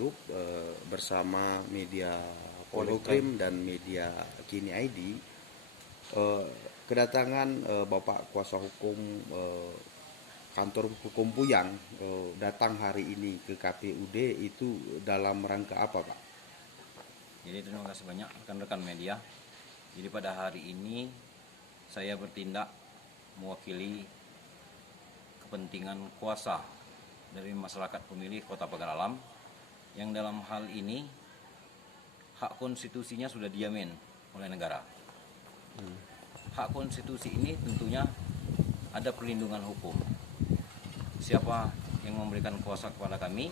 Group bersama media Polokrim dan media Kini ID kedatangan Bapak Kuasa Hukum Kantor Hukum Puyang datang hari ini ke KPUD itu dalam rangka apa, Pak? Jadi terima kasih banyak rekan-rekan media. Jadi pada hari ini saya bertindak mewakili kepentingan kuasa dari masyarakat pemilih Kota Pagar Alam yang dalam hal ini hak konstitusinya sudah dijamin oleh negara. Hak konstitusi ini tentunya ada perlindungan hukum. Siapa yang memberikan kuasa kepada kami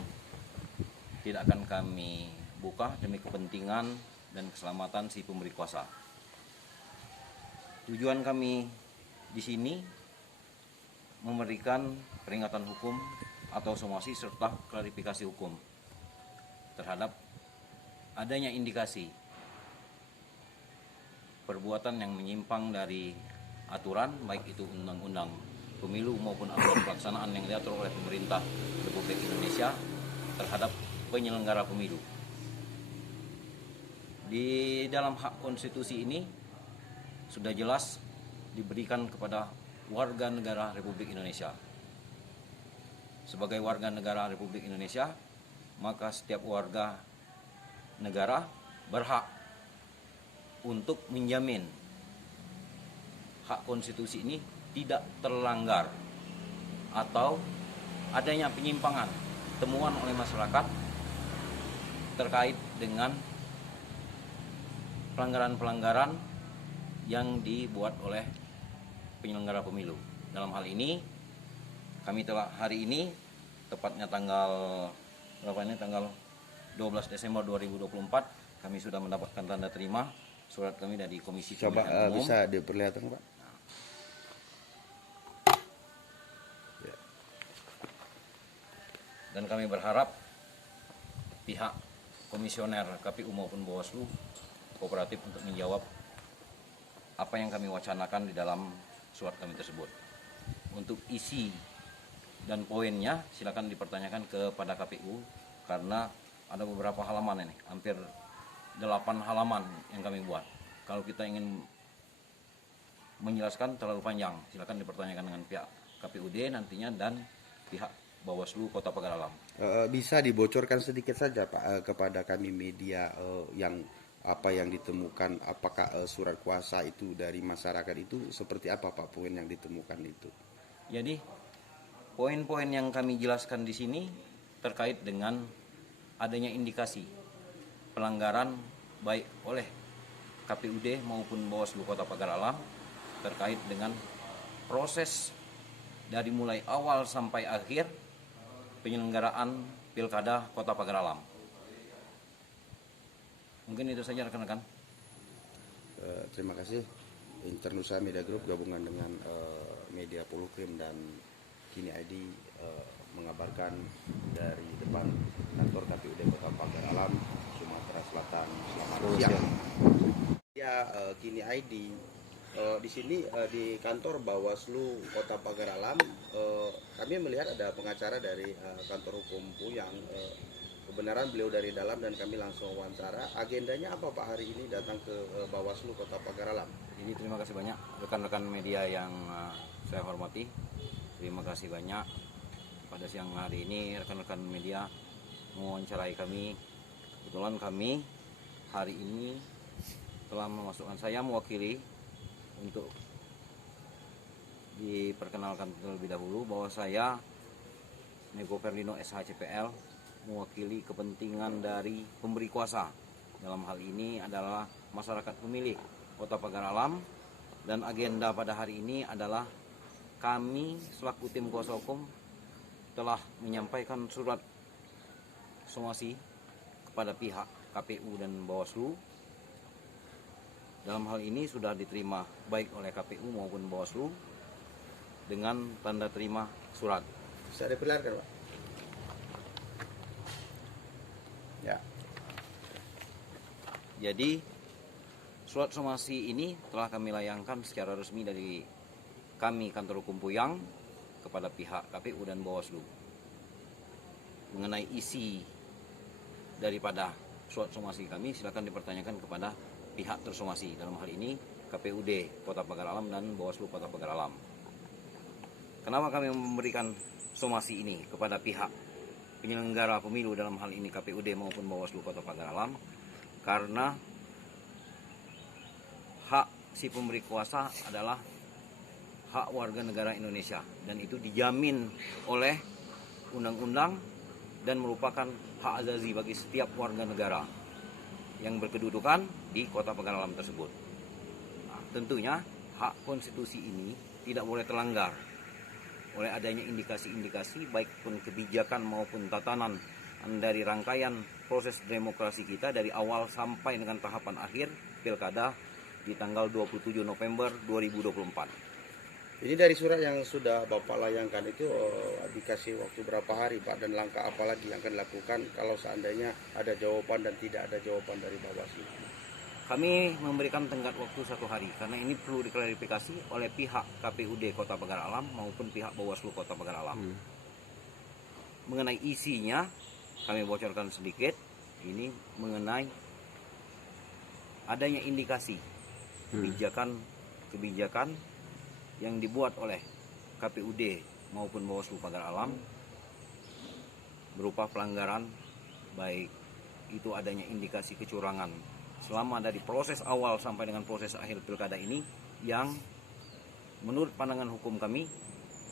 tidak akan kami buka demi kepentingan dan keselamatan si pemberi kuasa. Tujuan kami di sini memberikan peringatan hukum atau somasi serta klarifikasi hukum terhadap adanya indikasi perbuatan yang menyimpang dari aturan, baik itu undang-undang pemilu maupun aturan pelaksanaan yang diatur oleh pemerintah Republik Indonesia terhadap penyelenggara pemilu. Di dalam hak konstitusi ini sudah jelas diberikan kepada warga negara Republik Indonesia. Sebagai warga negara Republik Indonesia, maka setiap warga negara berhak untuk menjamin hak konstitusi ini tidak terlanggar atau adanya penyimpangan temuan oleh masyarakat terkait dengan pelanggaran-pelanggaran yang dibuat oleh penyelenggara pemilu. Dalam hal ini kami telah hari ini tepatnya tanggal 12 Desember 2024 kami sudah mendapatkan tanda terima surat kami dari Komisi Pemilihan Umum. Bisa diperlihatkan, Pak? Ya. Dan kami berharap pihak komisioner KPU maupun Bawaslu kooperatif untuk menjawab apa yang kami wacanakan di dalam surat kami tersebut. Untuk isi dan poinnya silakan dipertanyakan kepada KPU karena ada beberapa halaman ini, hampir 8 halaman yang kami buat. Kalau kita ingin menjelaskan terlalu panjang, silakan dipertanyakan dengan pihak KPUD nantinya dan pihak Bawaslu Kota Pagar Alam. Bisa dibocorkan sedikit saja, Pak, kepada kami media yang apa yang ditemukan, apakah surat kuasa itu dari masyarakat itu seperti apa, Pak, poin yang ditemukan itu? Jadi poin-poin yang kami jelaskan di sini terkait dengan adanya indikasi pelanggaran baik oleh KPUD maupun Bawaslu Kota Pagar Alam terkait dengan proses dari mulai awal sampai akhir penyelenggaraan Pilkada Kota Pagar Alam. Mungkin itu saja rekan-rekan. Terima kasih. Internusa Media Group gabungan dengan media Polokrim dan Kini ID mengabarkan dari depan kantor KPUD Kota Pagar Alam, Sumatera Selatan. Selamat siang. Ya, Kini ID di sini di kantor Bawaslu Kota Pagar Alam kami melihat ada pengacara dari kantor hukum Puyang. Kebenaran beliau dari dalam dan kami langsung wawancara. Agendanya apa, Pak, hari ini datang ke Bawaslu Kota Pagar Alam? Ini terima kasih banyak rekan-rekan media yang saya hormati. Terima kasih banyak pada siang hari ini rekan-rekan media mewawancarai kami. Kebetulan kami hari ini telah memasukkan, saya mewakili untuk diperkenalkan terlebih dahulu bahwa saya Nego Ferdino SHCPL mewakili kepentingan dari pemberi kuasa. Dalam hal ini adalah masyarakat pemilih Kota Pagar Alam, dan agenda pada hari ini adalah kami selaku tim kuasa hukum telah menyampaikan surat somasi kepada pihak KPU dan Bawaslu. Dalam hal ini sudah diterima baik oleh KPU maupun Bawaslu dengan tanda terima surat. Bisa diperlihatkan, Pak? Ya. Jadi surat somasi ini telah kami layangkan secara resmi dari kami kantor hukum Puyang kepada pihak KPU dan Bawaslu mengenai isi daripada surat somasi kami silakan dipertanyakan kepada pihak tersomasi, dalam hal ini KPUD Kota Pagar Alam dan Bawaslu Kota Pagar Alam. Kenapa kami memberikan somasi ini kepada pihak penyelenggara pemilu, dalam hal ini KPUD maupun Bawaslu Kota Pagar Alam? Karena hak si pemberi kuasa adalah hak warga negara Indonesia dan itu dijamin oleh undang-undang dan merupakan hak azazi bagi setiap warga negara yang berkedudukan di Kota Pagar Alam tersebut. Nah, tentunya hak konstitusi ini tidak boleh terlanggar oleh adanya indikasi-indikasi baik pun kebijakan maupun tatanan dari rangkaian proses demokrasi kita dari awal sampai dengan tahapan akhir pilkada di tanggal 27 November 2024. Ini dari surat yang sudah Bapak layangkan itu dikasih waktu berapa hari Pak, dan langkah apa lagi yang akan dilakukan kalau seandainya ada jawaban dan tidak ada jawaban dari Bawaslu? Kami memberikan tenggat waktu 1 hari karena ini perlu diklarifikasi oleh pihak KPUD Kota Pagar Alam maupun pihak Bawaslu Kota Pagar Alam. Mengenai isinya kami bocorkan sedikit, ini mengenai adanya indikasi kebijakan yang dibuat oleh KPUD maupun Bawaslu Pagar Alam berupa pelanggaran, baik itu adanya indikasi kecurangan selama dari proses awal sampai dengan proses akhir pilkada ini yang menurut pandangan hukum kami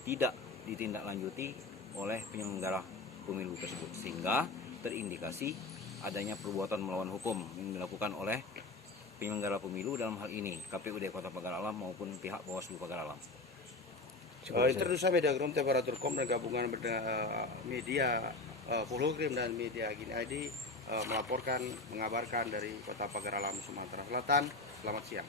tidak ditindaklanjuti oleh penyelenggara pemilu tersebut, sehingga terindikasi adanya perbuatan melawan hukum yang dilakukan oleh penyelenggara pemilu, dalam hal ini KPUD Kota Pagar Alam maupun pihak Bawaslu Pagar Alam. Introduksi Media Group Temperatur.com dan gabungan media Polhukrim dan media Gini ID melaporkan, mengabarkan dari Kota Pagar Alam, Sumatera Selatan. Selamat siang.